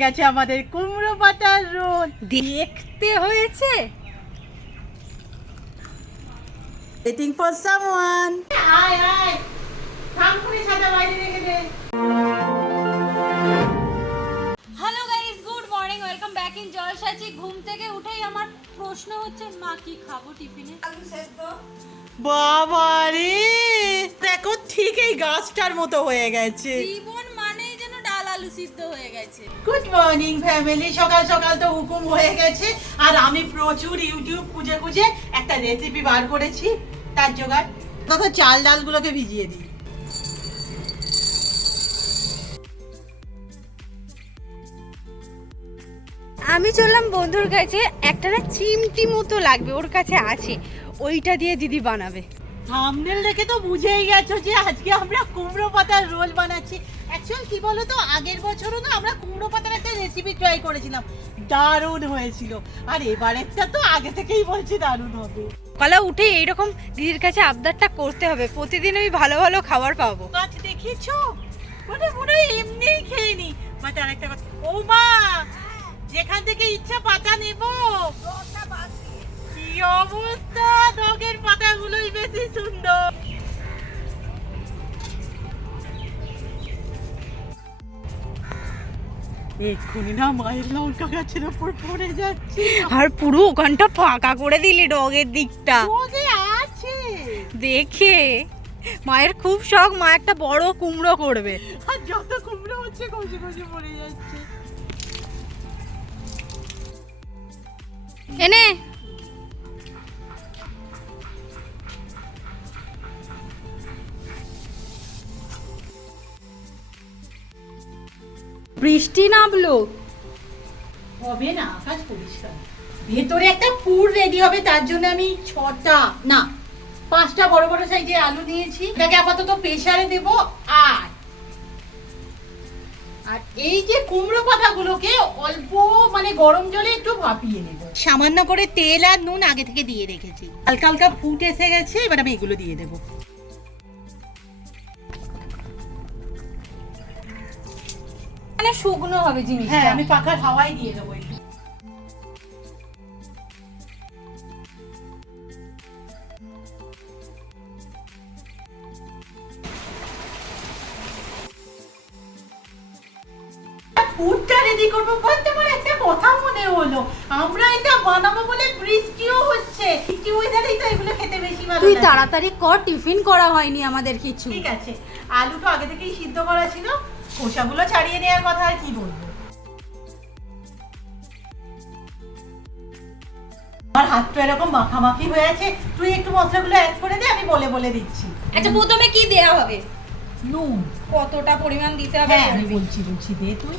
গেছে আমাদের কুমড়ো পাতার রোল দেখতে হয়েছে। Waiting for someone. Hi, hi. কাম করে ছাতা বাইরে রেখে দে। Hello guys, good morning, welcome back in জলসাচি। ঘুম থেকে উঠেই আমার প্রশ্ন হচ্ছে, মা কি খাবো টিফিনে? আলু সেদ্ধ। বাবা রে, দেখো ঠিক এই গাছটার মতো হয়ে গেছে। জীবন মানেই যেন ডাল আলু সিদ্ধ হয়ে গেছে। Good morning family. সকাল সকাল তো হুকুম হয়ে গেছে, আর আমি প্রচুর ইউটিউব খুঁজে খুঁজে একটা রেসিপি বার করেছি। তার জোগাড় তখন চাল ডালগুলোকে ভিজিয়ে দিই। আমি চললাম বন্ধুর কাছে, একটা না চিমটি মতো লাগবে ওর কাছে আছে, ওইটা দিয়ে দিদি বানাবে। থাম্বনেল দেখে তো বুঝেই গেছো যে আজকে আমরা কুমড়ো পাতার রোল বানাচ্ছি। অ্যাকচুয়ালি কি বলো তো, আগের বছরও না আমরা কুমড়ো পাতার একটা রেসিপি ট্রাই করেছিলাম, দারুণ হয়েছিল। আর এবারেরটা তো আগে থেকেই বলছি দারুণ হবে। সকালে উঠে এইরকম দিদির কাছে আবদারটা করতে হবে, প্রতিদিন আমি ভালো ভালো খাবার পাবো। গাছ দেখেছো, মনে মনে এমনিই খেয়ে নি। মা তার একটা কথা, ও মা যেখান থেকে ইচ্ছা পাতা নেব। কি অবস্থা, ডগের পাতাগুলোই বেশি সুন্দর। এক্ষুনি না মায়ের লঙ্কা গাছের উপর পড়ে যাচ্ছে, আর পুরো ওখানটা ফাঁকা করে দিলি ডগের দিকটা। ওকে আছে দেখে মায়ের খুব শখ, মা একটা বড় কুমড়ো করবে। আর যত কুমড়ো হচ্ছে কষে কষে পড়ে যাচ্ছে। এনে বৃষ্টি নামলো, হবে না, আকাশ পরিষ্কার। ভেতরে একটা পুর রেডি হবে, তার জন্য আমি 5টা বড় বড় সাইজের আলু নিয়েছি। এটাকে আপাতত প্রেসারে দেব। আর এই যে কুমড়ো পাতাগুলোকে অল্প মানে গরম জলে একটু ভাপিয়ে নেব। সামান্য করে তেল আর নুন আগে থেকে দিয়ে রেখেছি। হালকা হালকা ফুট এসে গেছে, এবার আমি এগুলো দিয়ে দেবো। মানে শুকনো হবে জিনিসটা। হ্যাঁ, আমি পাখার হাওয়াই দিয়ে দেবো একটু। পুরটা রেডি করবো, তোমার একটা কথা মনে হলো, আমরা এটা বানাবো বলে বৃষ্টিও হচ্ছে। বৃষ্টি ওয়েদারেই তো এগুলো খেতে বেশি ভালো তুই লাগে। তাড়াতাড়ি কর, টিফিন করা হয়নি আমাদের কিছু। ঠিক আছে, আলু তো আগে থেকেই সিদ্ধ করা ছিল, খোসাগুলো ছাড়িয়ে নেওয়ার কথা আর কি বলবো। আমার হাত তো এরকম মাখামাখি হয়ে আছে, তুই একটু মশলাগুলো অ্যাড করে দে, আমি বলে বলে দিচ্ছি। আচ্ছা, প্রথমে কি দেয়া হবে? নুন কতটা পরিমাণ দিতে হবে? হ্যাঁ আমি বলছি দে তুই।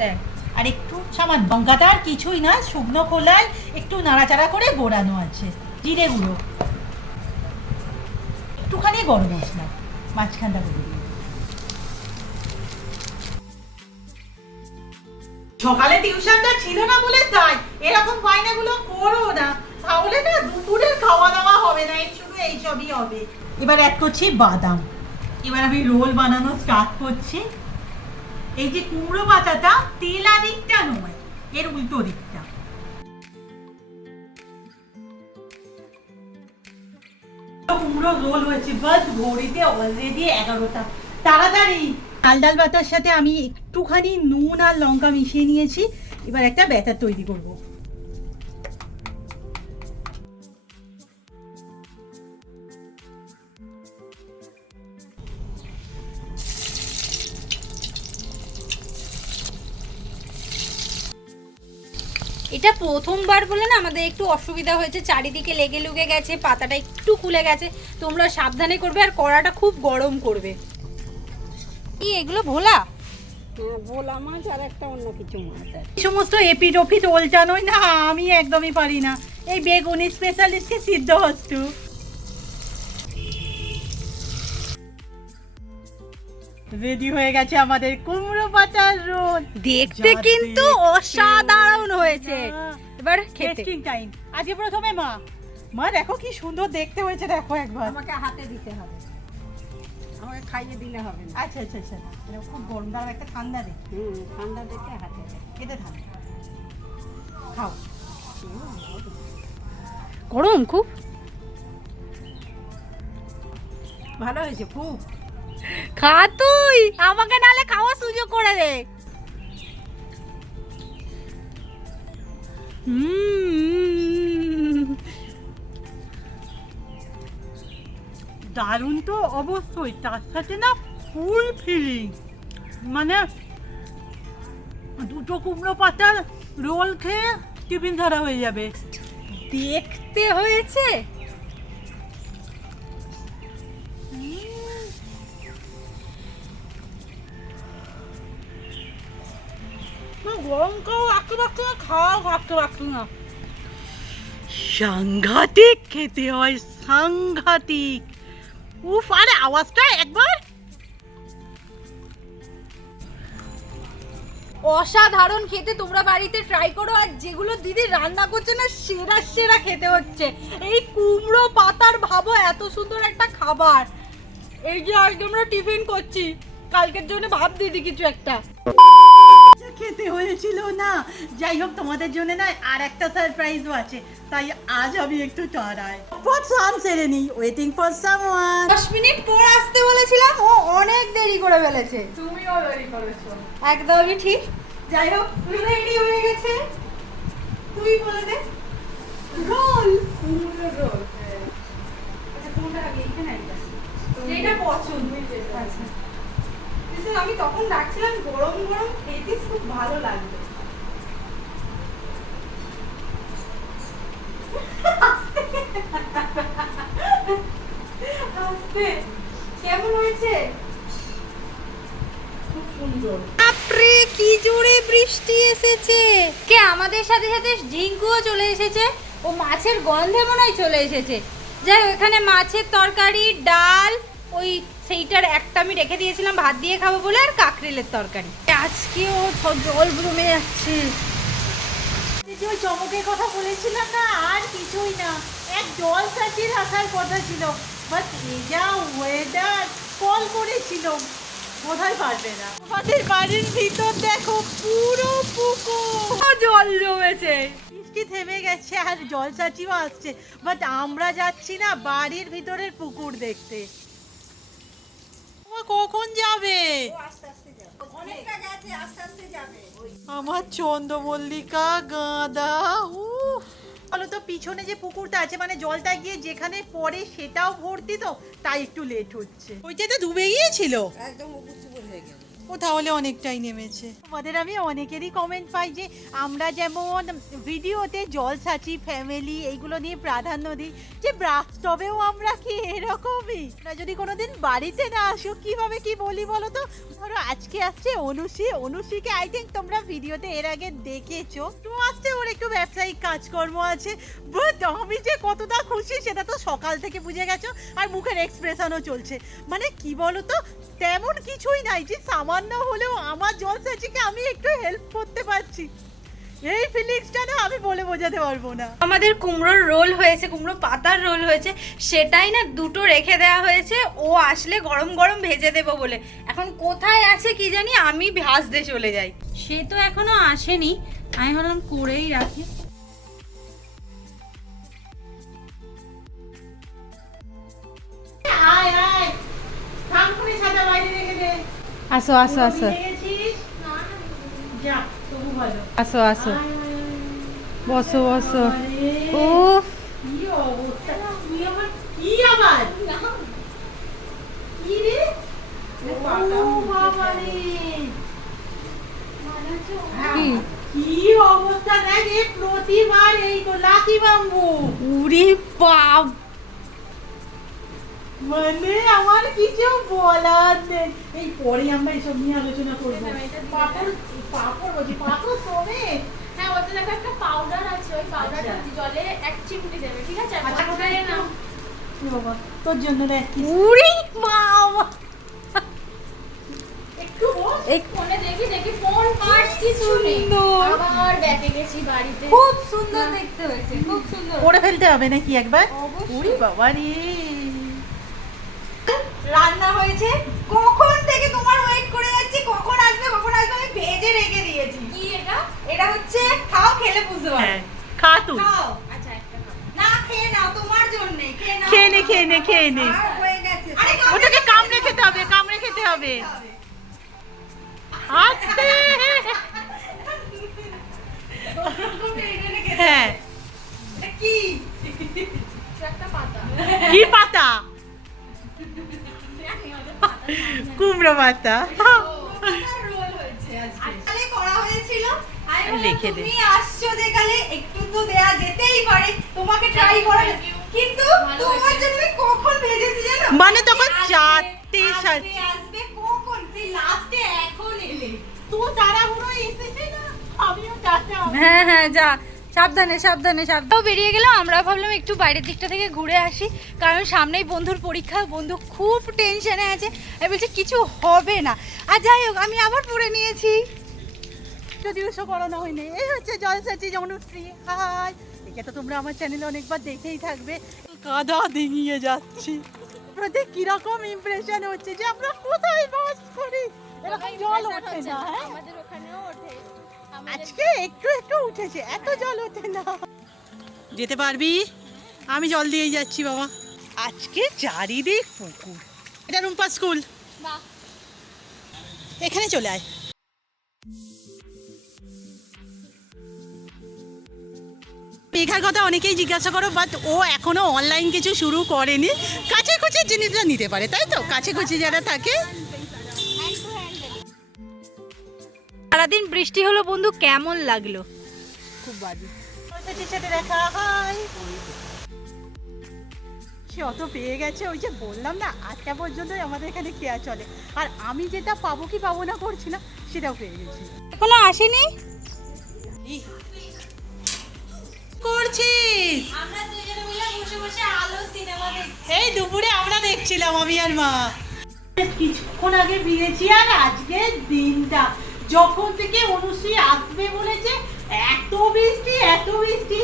দেখ, আর একটু সামান্য লঙ্কাটা আর কিছুই না, শুকনো খোলায় একটু নাড়াচাড়া করে গোড়ানো আছে। জিরে গুঁড়ো, একটুখানি গরম মশলা মাঝখানটা করে দিই। সকালে টিউশনটা ছিল না বলে তাই এরকম বায়নাগুলো করো না, তাহলে না দুপুরের খাওয়া দাওয়া হবে না, এই শুধু এইসবই হবে। এবার অ্যাড করছি বাদাম। এবার আমি রোল বানানো স্টার্ট করছি। এই যে কুমড়ো পাতাটা তেলা দিকটা নয়, এর উল্টো দিকটা। কুমড়ো রোল হয়েছে, বাস ঘড়িতে অলরেডি 11টা। তাড়াতাড়ি। ডাল বাটার সাথে আমি একটুখানি নুন আর লঙ্কা মিশিয়ে নিয়েছি। এবার একটা ব্যাটার তৈরি করব। এটা প্রথমবার বলে না আমাদের একটু অসুবিধা হয়েছে, চারিদিকে লেগে লুগে গেছে, পাতাটা একটু খুলে গেছে। তোমরা সাবধানে করবে, আর কড়াটা খুব গরম করবে। কি এগুলো ভোলা? ভোলা মাছ আর একটা অন্য কিছু মাছ আছে। এই সমস্ত এপিট ওপিট ওলটানোই না আমি একদমই পারি না। এই বেগুনি স্পেশালিস্টকে সিদ্ধ হস্তু। রেডি হয়ে গেছে আমাদের কুমড়ো পাতার রোল। দেখতে কিন্তু অসাধারণ হয়েছে। এবার খেতে টেস্টিং টাইম। আজকে প্রথমে মা দেখো কি সুন্দর দেখতে হয়েছে, দেখো একবার। আমাকে হাতে দিতে হবে। আমাকে খাইয়ে দিলে হবে না। আচ্ছা আচ্ছা আচ্ছা, এটা খুব গরম, দাঁড়াও একটা ঠান্ডা দে, ঠান্ডা দেখে হাতে দে। এটা ঠান্ডা খাও। গরম খুব। ভালো হয়েছে খুব। খা তুই, আমাকে নালে খাওয়া সুযোগ করে দে। দারুণ তো অবশ্যই, তার সাথে না ফুল ফিলিং, মানে দুটো কুমড়ো পাতার রোল খেয়ে টিফিন ধরা হয়ে যাবে। দেখতে হয়েছে। গরম খাও, আঁকতে পারছো না, খাও ভাবতে পারছো না। সাংঘাতিক খেতে হয়, সাংঘাতিক। উফ, আরে আওয়াজটা একবার। অসাধারণ খেতে, তোমরা বাড়িতে ট্রাই করো। আর যেগুলো দিদি রান্না করছে না, সেরা সেরা খেতে হচ্ছে। এই কুমড়ো পাতার ভাবো এত সুন্দর একটা খাবার। এই যে আজকে আমরা টিফিন করছি, কালকের জন্য ভাব দিদি কিছু একটা খেতে হয়েছিল না। যাই হোক, তোমাদের জন্য না আর একটা সারপ্রাইজও আছে, তাই আজ আমি একটু চড়াই সাম সেরে নিই। Waiting for someone. 10 মিনিট পর আসতে বলেছিলাম, ও অনেক দেরি করে ফেলেছে। তুমিও দেরি করেছো। একদমই ঠিক। যাই হোক, রেডি হয়ে গেছে। তুই বলে দে। Role, role. আচ্ছা, কোনটা আগে? এখানে একটা যেটা পছন্দ। আচ্ছা, আমি তখন ডাকছিলাম গরম গরম খেতে খুব ভালো লাগবে। কেমন হয়েছে? খুব সুন্দর। বাপরে কি জোরে বৃষ্টি এসেছে। কে আমাদের সাথে সাথে ঝিঙ্কুও চলে এসেছে। ও মাছের গন্ধে মনে হয় চলে এসেছে। যাই ওখানে মাছের তরকারি, ডাল, ওই সেইটার একটা আমি রেখে দিয়েছিলাম ভাত দিয়ে খাবো বলে, আর কাকরিলের তরকারি। আজকেও জল জমে যাচ্ছে। যে ওই চমকের কথা বলেছিলাম না, আর কিছুই না, এক জল কাটিয়ে রাখার কথা ছিল, বাট এই যা ওয়েদার, কল করেছিল, বোধহয় পারবে না। আমাদের বাড়ির ভিতর দেখো পুরো পুকুর, জল জমেছে। বৃষ্টি থেমে গেছে আর জল চাচিও আসছে, বাট আমরা যাচ্ছি না বাড়ির ভিতরের পুকুর দেখতে। কখন যাবে? আমার চন্দ্রমল্লিকা, গাঁদা। বলো তো, পিছনে যে পুকুরটা আছে, মানে জলটা গিয়ে যেখানে পড়ে সেটাও ভর্তি, তো তাই একটু লেট হচ্ছে। ওইটা তো ডুবে গিয়েছিল একদম, হয়ে গেল। ও তাহলে অনেকটাই নেমেছে। আমাদের আমি অনেকেরই কমেন্ট পাই যে আমরা যেমন ভিডিওতে জল ছাঁচি, ফ্যামিলি এইগুলো নিয়ে প্রাধান্য দিই, যে ব্রাস্টবেও আমরা কি এরকমই? না, যদি কোনোদিন বাড়িতে না আসো কিভাবে কি বলি বলো তো? ধরো আজকে আসছে অনুশ্রীকে আই থিঙ্ক তোমরা ভিডিওতে এর আগে দেখেছো। তো আসছে, ওর একটু ব্যবসায়িক কাজকর্ম আছে, বাট আমি যে কতটা খুশি সেটা তো সকাল থেকে বুঝে গেছো, আর মুখের এক্সপ্রেশনও চলছে। মানে কি বলো তো, তেমন কিছুই নাই যে সামান্য হলেও আমার জল চাচিকে আমি একটু হেল্প করতে পারছি, এই ফিলিংসটা না আমি বলে বোঝাতে পারবো না। আমাদের কুমড়োর রোল হয়েছে, কুমড়ো পাতার রোল হয়েছে, সেটাই না দুটো রেখে দেওয়া হয়েছে ও আসলে গরম গরম ভেজে দেবো বলে। এখন কোথায় আছে কি জানি, আমি ভাজতে চলে যাই। সে তো এখনো আসেনি, আমি ভাবলাম করেই রাখি। আয় আয়, থামপুরি সাদা বাইরে রেখে দে। আসো আসো আসো, যা তবু ভালো। আসো আসো, বসো বসো। ও কি অবস্থা, তুই আমার কি আবার কি রে? ও বাবা রে, কি কি অবস্থা দেখ, এ প্রতিবার এই তো লাকি বাম্বু। উরি বাপ, মানে আমার কিছু বলার নেই। এই পরে আমরা এসব নিয়ে আলোচনা করবো। পাপড় পাপড় বলছি, পাপড় সমেত। হ্যাঁ, ওতে দেখো একটা পাউডার আছে, ওই পাউডারটা জলে 1 চিমটি দেবে, ঠিক আছে? আর আচ্ছা, পাউডারে না, এ বাবা, তোর জন্য দেখ কি উরি বাবা। একটু বস। এই ফোনে দেখি ফোন পার্টস কিছু নেই। সুন্দর। আবার ব্যাগে গেছি বাড়িতে। খুব সুন্দর দেখতে হয়েছে, খুব সুন্দর। করে ফেলতে হবে নাকি একবার? অবশ্যই। ওরে বাবা রে, রান্না হয়েছে, কখন থেকে তোমার ওয়েট করে যাচ্ছি, কখন আসবে আমি ভেজে রেখে দিয়েছি। কি এটা? এটা হচ্ছে খাও, খেলে বুঝতে পারবে। হ্যাঁ খা তুই, খাও, আচ্ছা একটা খাও। না খেয়ে নাও, তোমার জন্য খেয়ে নাও। খেয়ে নে খেয়ে নে খেয়ে নে। আর হয়ে গেছে। ওটাকে কামড়ে খেতে হবে, কামড়ে খেতে হবে। আস্তে। হ্যাঁ এটা কি? কিছু একটা পাতা। কি পাতা? কুমড়ো পাতা। রোল হয়েছে আজকে। কালে করা হয়েছিল। আমি বললাম, রেখে দে। তুমি আসছো যে কালে একটু তো দেয়া যেতেই পারে, তোমাকে ট্রাই করা। কিন্তু তোমার জন্য আমি কখন ভেজেছি জানো? মানে তখন আসবে, 4টে আসবে, আসবে কখন? সেই লাস্টে এখন এলে। তুই তাড়াহুড়ো এসেছে না, আমিও যাচ্ছি। হ্যাঁ হ্যাঁ যা, সাবধানে সাবধানে সাবধানে। বেরিয়ে গেলাম, আমরা ভাবলাম একটু বাইরের দিকটা থেকে ঘুরে আসি, কারণ সামনেই বন্ধুর পরীক্ষা, বন্ধু খুব টেনশনে আছে। আমি বলছি কিছু হবে না, আর যাই হোক আমি আবার পড়ে নিয়েছি। যদিও সব করানো হয়নি। এই হচ্ছে জলসাচি অনুশ্রী। হাই, একে তো তোমরা আমার চ্যানেলে অনেকবার দেখেই থাকবে। কাদা ডিঙিয়ে যাচ্ছি, প্রতি কিরকম ইমপ্রেশন হচ্ছে যে আমরা কোথায় বাস করি। এরকম জল ওঠে না। হ্যাঁ আমাদের ওখানেও ওঠে। আজকে একটু একটু উঠেছে, এত জল ওঠে না। যেতে পারবি? আমি জল দিয়েই যাচ্ছি বাবা। আজকে চারিদিক পুকুর। এটা রুম্পা স্কুল, বাহ। এখানে চলে আয়। মেঘার কথা অনেকেই জিজ্ঞাসা করো, বাট ও এখনো অনলাইন কিছু শুরু করেনি। কাছে কুচি জিনিসটা নিতে পারে, তাই তো? কাছে কুচি যারা থাকে। সারাদিন বৃষ্টি হলো বন্ধু, কেমন লাগলো? খুব বাজে। সাথে দেখা হাই। সে অত পেয়ে গেছে, ওই যে বললাম না 8টা পর্যন্তই আমাদের এখানে কেয়া চলে, আর আমি যেটা পাবো কি পাবো না করছি না, সেটাও পেয়ে গেছি। এখনো আসেনি। করছিস? আমরা দুজনে মিলে বসে বসে আলো সিনেমা দেখছি। এই দুপুরে আমরা দেখছিলাম, আমি আর মা। কিছুক্ষণ আগে বেরিয়েছি, আর আজকের দিনটা যখন থেকে অনুশ্রী আসবে বলেছে, এত বৃষ্টি এত বৃষ্টি।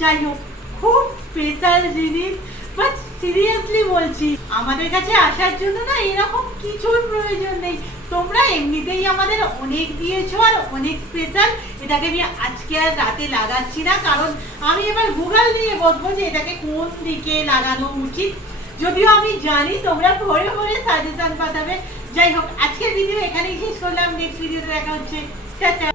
যাই হোক, খুব স্পেশাল জিনিস। বাট সিরিয়াসলি বলছি, আমাদের কাছে আসার জন্য না এরকম কিছুর প্রয়োজন নেই। তোমরা এমনিতেই আমাদের অনেক দিয়েছো, আর অনেক স্পেশাল। এটাকে আমি আজকে আর রাতে লাগাচ্ছি না, কারণ আমি এবার গুগল নিয়ে বসবো যে এটাকে কোন দিকে লাগানো উচিত। যদিও আমি জানি তোমরা ভরে ভরে সাজেশন পাঠাবে। যাই হোক, আজকের ভিডিও এখানেই শেষ করলাম। নেক্সট ভিডিওতে দেখা হচ্ছে। টাটা।